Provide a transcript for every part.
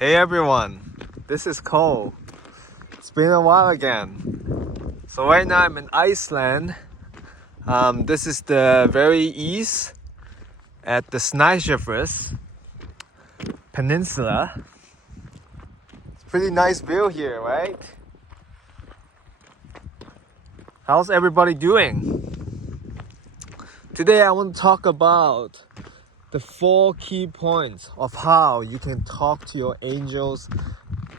Hey everyone, this is Cole. It's been a while again. So right now I'm in Iceland. This is the very east at the Snæfellsnes Peninsula. It's a pretty nice view here, right? How's everybody doing? Today I want to talk about the 4 key points of how you can talk to your angels,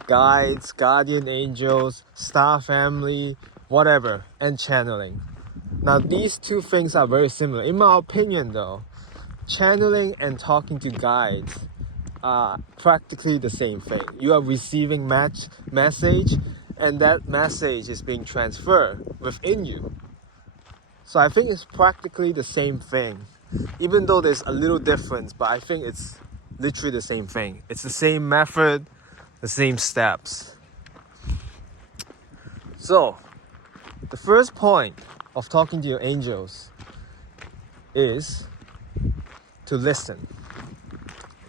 guides, guardian angels, star family, whatever, and channeling. Now these 2 things are very similar. In my opinion though, channeling and talking to guides are practically the same thing. You are receiving message and that message is being transferred within you. So I think it's practically the same thing. Even though there's a little difference, but I think it's literally the same thing. It's the same method, the same steps. So, the first point of talking to your angels is to listen.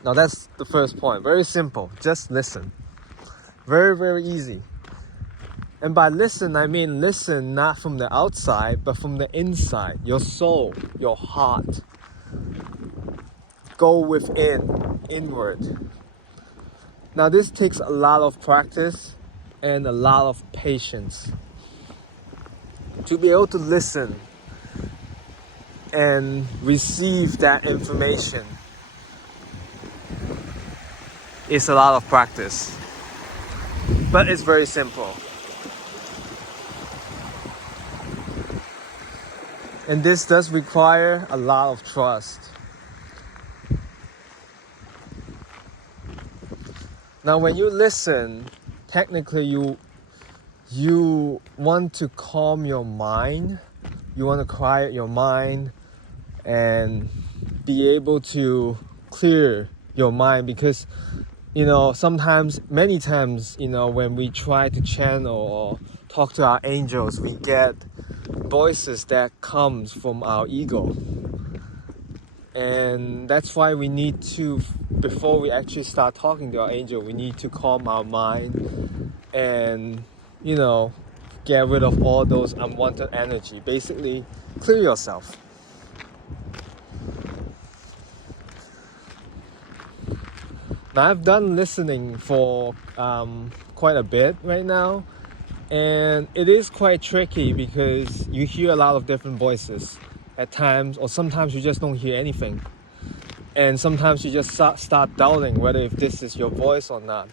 Now that's the first point. Very simple. Just listen. Very, very easy. And by listen, I mean listen not from the outside, but from the inside. Your soul, your heart. Go within, inward. Now this takes a lot of practice and a lot of patience. To be able to listen and receive that information is a lot of practice. But it's very simple. And this does require a lot of trust. Now when you listen, technically you want to calm your mind. You want to quiet your mind and be able to clear your mind because sometimes, many times, when we try to channel or talk to our angels, we get voices that comes from our ego. And that's why we need to, before we actually start talking to our angel, we need to calm our mind and, get rid of all those unwanted energy. Basically, clear yourself. Now, I've done listening for quite a bit right now, and it is quite tricky because you hear a lot of different voices at times, or sometimes you just don't hear anything. And sometimes you just start doubting whether if this is your voice or not.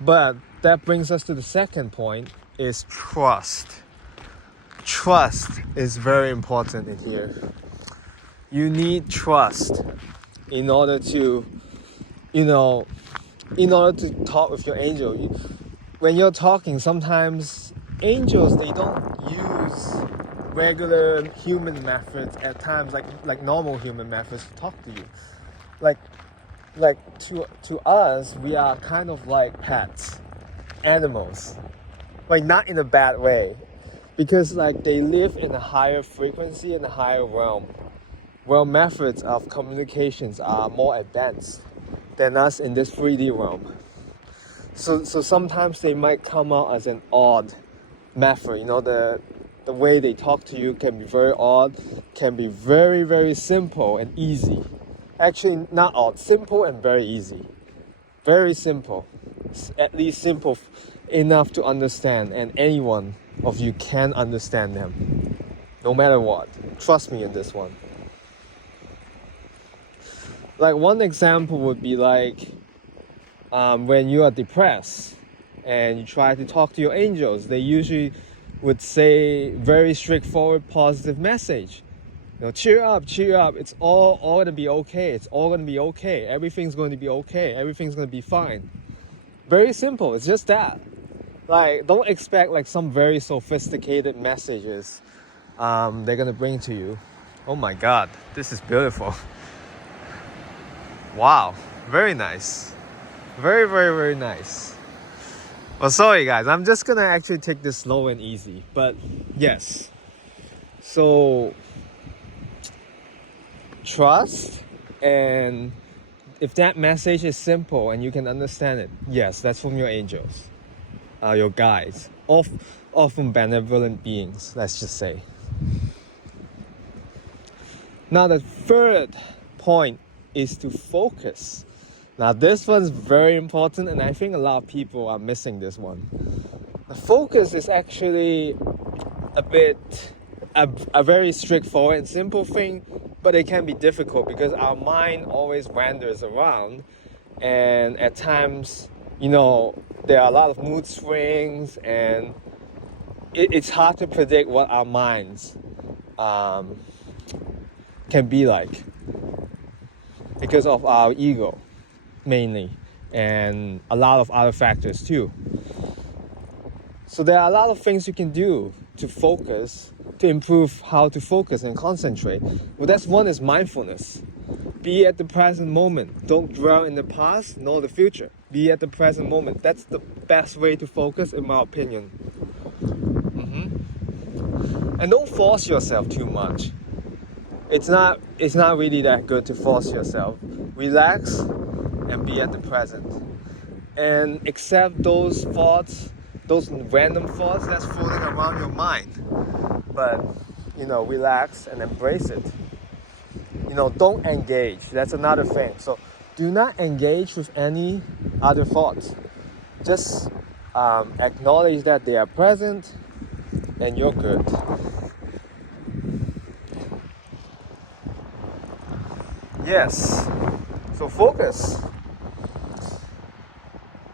But that brings us to the second point, is trust. Trust is very important in here. You need trust in order to, talk with your angel. When you're talking, sometimes angels, they don't use regular human methods at times, like normal human methods to talk to you. Like to us, we are kind of like pets, animals. Like not in a bad way, because like they live in a higher frequency and a higher realm. Well, methods of communications are more advanced than us in this 3D realm. So sometimes they might come out as an odd method. The way they talk to you can be very odd, can be very, very simple and easy. Actually, not odd, simple and very easy. Very simple. At least simple enough to understand, and any one of you can understand them. No matter what. Trust me in this one. Like one example would be like when you are depressed and you try to talk to your angels, they usually would say very straightforward positive message. Cheer up, it's all gonna be okay, it's all gonna be okay, everything's going to be okay, everything's gonna be fine. Very simple, it's just that. Like, don't expect like some very sophisticated messages they're gonna bring to you. Oh my god, this is beautiful. Wow, very nice. Very, very, very nice. Well, sorry guys, I'm just gonna actually take this slow and easy. But yes, so trust and if that message is simple and you can understand it, yes, that's from your angels, your guides, or from benevolent beings, let's just say. Now the third point is to focus. Now this one's very important, and I think a lot of people are missing this one. The focus is actually a very straightforward and simple thing, but it can be difficult because our mind always wanders around, and at times, there are a lot of mood swings, and it's hard to predict what our minds can be like because of our ego mainly, and a lot of other factors too. So there are a lot of things you can do to focus, to improve how to focus and concentrate. Well, that's one is mindfulness. Be at the present moment. Don't dwell in the past nor the future. Be at the present moment. That's the best way to focus, in my opinion. And don't force yourself too much. It's not really that good to force yourself. Relax and be at the present. And accept those thoughts, those random thoughts that's floating around your mind. But, relax and embrace it. Don't engage. That's another thing. So do not engage with any other thoughts. Just acknowledge that they are present and you're good. Yes. So focus.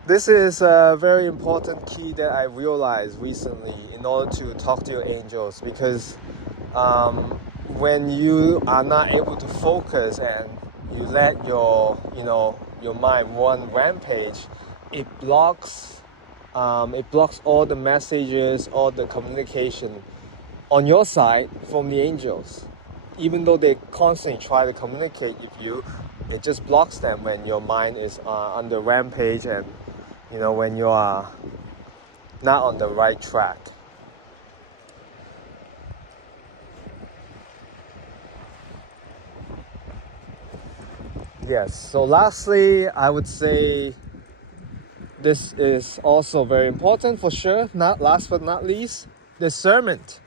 This is a very important key that I realized recently in order to talk to your angels, because when you are not able to focus and you let your mind run rampage, it blocks all the messages, all the communication on your side from the angels. Even though they constantly try to communicate with you, it just blocks them when your mind is under rampage and when you are not on the right track. Yes, so lastly, I would say this is also very important for sure. Not last but not least, discernment.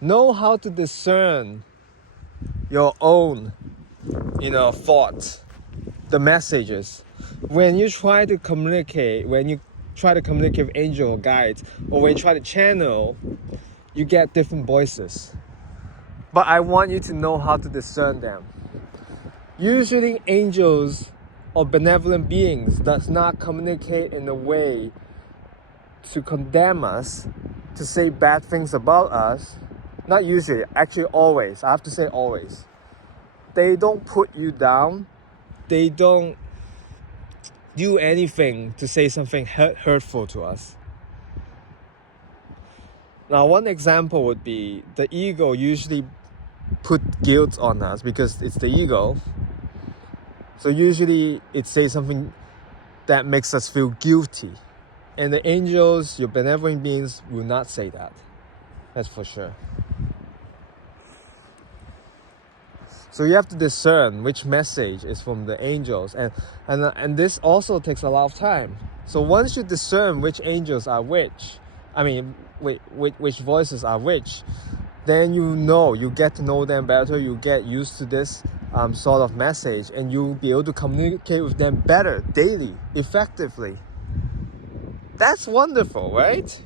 Know how to discern your own, thoughts, the messages. When you try to communicate with angel or guides, or when you try to channel, you get different voices. But I want you to know how to discern them. Usually angels or benevolent beings does not communicate in a way to condemn us, to say bad things about us. Not usually, actually always. I have to say always. They don't put you down. They don't do anything to say something hurtful to us. Now, one example would be the ego usually put guilt on us because it's the ego. So usually it says something that makes us feel guilty. And the angels, your benevolent beings, will not say that. That's for sure. So you have to discern which message is from the angels, and this also takes a lot of time. So once you discern which angels are which voices are which, then you get to know them better. You get used to this sort of message, and you'll be able to communicate with them better, daily, effectively. That's wonderful, right?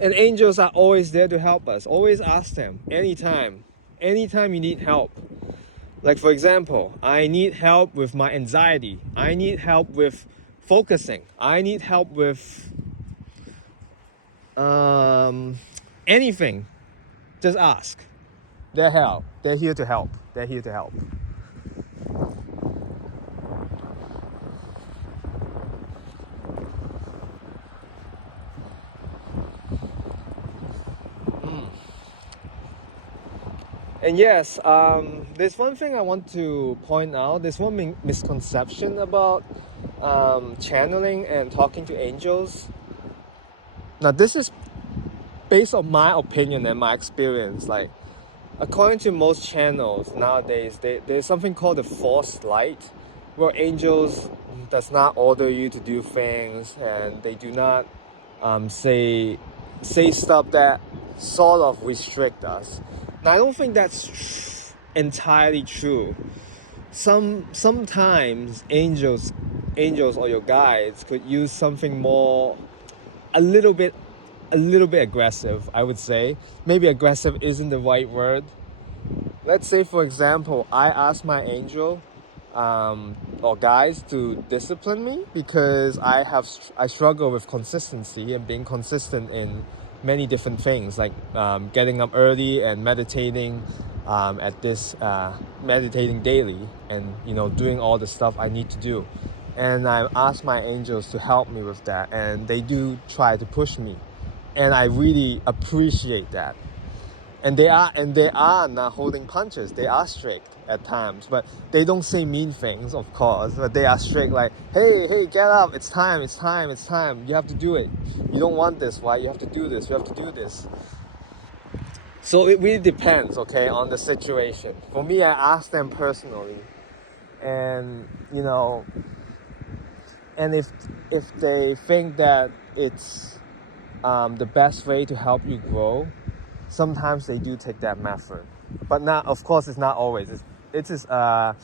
And angels are always there to help us. Always ask them, anytime you need help. Like for example, I need help with my anxiety. I need help with focusing. I need help with anything. Just ask. They're here to help. They're here to help. And yes, there's one thing I want to point out. There's one misconception about channeling and talking to angels. Now, this is based on my opinion and my experience. according to most channels nowadays, there's something called the forced light, where angels does not order you to do things, and they do not say stuff that sort of restrict us. Now, I don't think that's entirely true. Sometimes angels or your guides could use something more, a little bit aggressive, I would say. Maybe aggressive isn't the right word. Let's say, for example, I ask my angel or guides to discipline me because I struggle with consistency and being consistent in many different things, like getting up early and meditating meditating daily, and doing all the stuff I need to do. And I ask my angels to help me with that, and they do try to push me, and I really appreciate that. And they are not holding punches. They are strict at times, but they don't say mean things, of course. But they are strict, like, hey, get up! It's time! You have to do it. You don't want this, right? You have to do this. You have to do this. So it really depends, okay, on the situation. For me, I ask them personally, and and if they think that it's the best way to help you grow, sometimes they do take that method. But not, of course, it's not always. It is I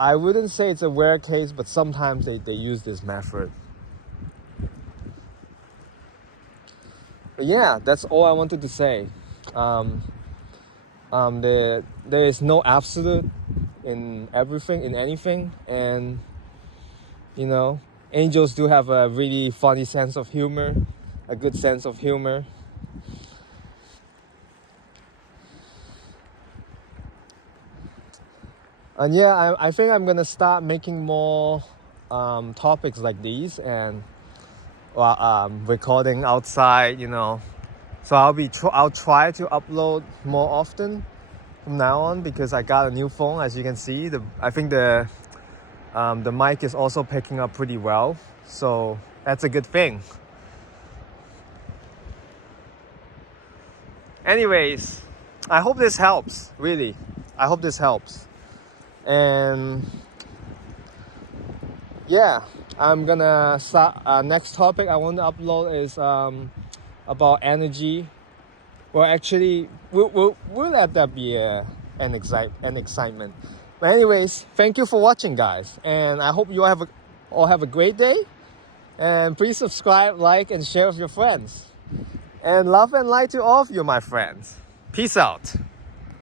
wouldn't say it's a rare case, but sometimes they use this method. But yeah, that's all I wanted to say. There is no absolute in everything, in anything, and angels do have a really funny sense of humor, a good sense of humor. And yeah, I think I'm gonna start making more topics like these, and recording outside, So I'll try to upload more often from now on, because I got a new phone. As you can see, I think the mic is also picking up pretty well, so that's a good thing. Anyways, I hope this helps. Really, I hope this helps. And yeah, I'm gonna start. Next topic I want to upload is about energy. Well, actually, we'll let that be an excitement. But anyways, thank you for watching, guys, and I hope you all have a great day. And please subscribe, like, and share with your friends. And love and light to all of you, my friends. Peace out.